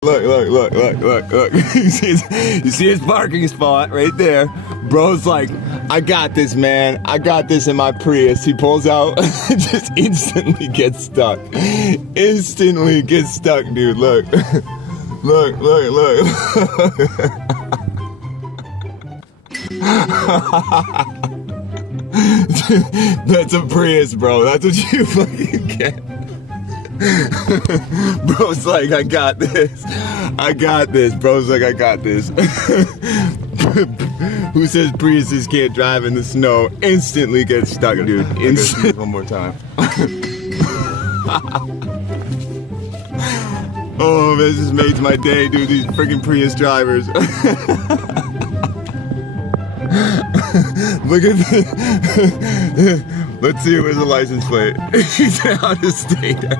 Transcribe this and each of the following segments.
Look. You see his parking spot right there. Bro's like, I got this, man. I got this in my Prius. He pulls out, just instantly gets stuck. Instantly gets stuck, dude. Look. Look. That's a Prius, bro. That's what you fucking get. Bro's like, I got this. Bro's like, I got this. Who says Priuses can't drive in the snow? Instantly gets stuck, dude. Instantly. One more time. Oh, this just made my day, dude. These freaking Prius drivers. Look at this. Let's see where's the license plate. He's an out-of-stater.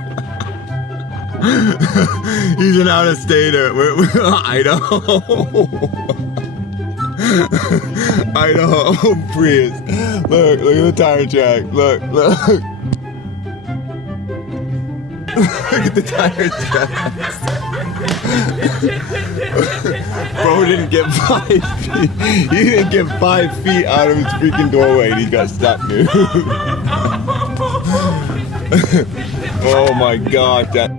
He's an out-of-stater. Idaho. Idaho Prius. Look at the tire track. Look. Look at the tire track. Bro didn't get 5 feet. He didn't get 5 feet out of his freaking doorway and he got stuck, dude. Oh my god, that.